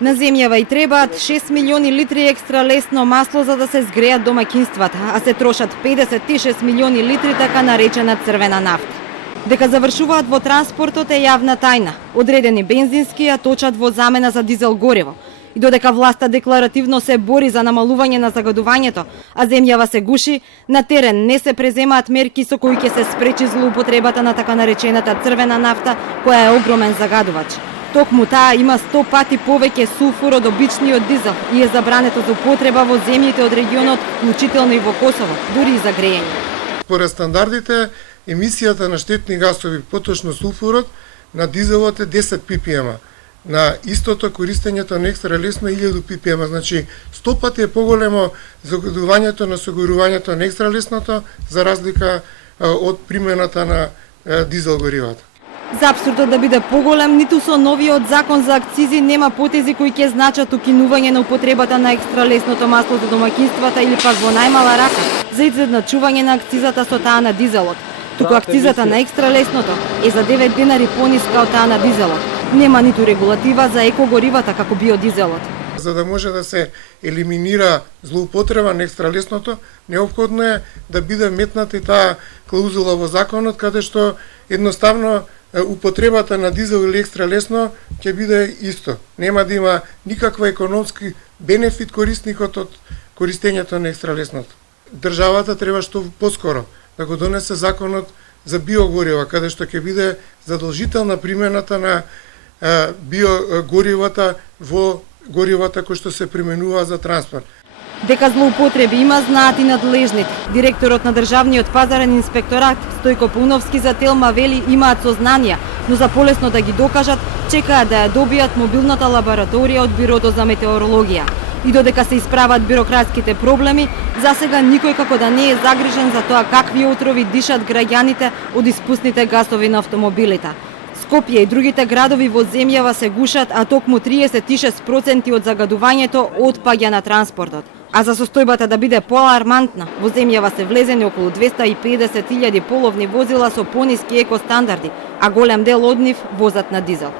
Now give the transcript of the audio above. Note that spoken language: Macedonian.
На земјава и требаат 6 милиони литри екстра лесно масло за да се згреат домаќинствата, а се трошат 56 милиони литри така наречена црвена нафта. Дека завршуваат во транспортот е јавна тајна. Одредени бензински ја точат во замена за дизел гориво. И додека власта декларативно се бори за намалување на загадувањето, а земјава се гуши, на терен не се преземаат мерки со кои ќе се спречи злоупотребата на така наречената црвена нафта, која е огромен загадувач. Токму таа има 100 пати повеќе сулфур од обичниот дизел и е забрането за употреба во земјите од регионот, вклучително и во Косово, дури и за грејење. Според стандардите, емисијата на штетни гасови, поточно сулфурот, на дизелот е 10 ppm. На истото користењето на екстра лесно 1000 ppm, значи 100 пати е поголемо загадувањето на согорувањето на екстра лесното за разлика од примената на дизел горивата. За абсурдот да биде поголем, ниту со новиот закон за акцизи нема потези кои ќе значат укинување на употребата на екстра лесното масло за домаќинствата или пак во најмала рака за изедначување на акцизата со таа на дизелот. Туку акцизата на екстра лесното е за 9 денари пониска од таа на дизелот. Нема ниту регулатива за екогоривата како биодизелот. За да може да се елиминира злоупотреба на екстра лесното, неопходно е да биде метната и таа клаузула во законот, каде што едноставно употребата на дизел или екстра лесно ќе биде исто. Нема да има никаква економски бенефит корисникот од користењето на екстра лесното. Државата треба што поскоро да го донесе законот за биогорива, каде што ќе биде задолжителна примената на биогоривата во горивата кои што се применува за транспорт. Дека злоупотреби има, знаат и надлежните. Директорот на Државниот пазарен инспекторат Стојко Пауновски за Телма вели имаат сознанија, но за полесно да ги докажат, чекаат да ја добијат мобилната лабораторија од Бирото за метеорологија. И додека се исправат бирократските проблеми, засега никој како да не е загрижен за тоа какви отрови дишат граѓаните од испусните гасови на автомобилите. Скопје и другите градови во земјава се гушат, а токму 36% од загадувањето отпаѓа на транспортот. А за состојбата да биде поалармантна, во земјава се влезени околу 250.000 половни возила со пониски екостандарди, а голем дел од нив возат на дизел.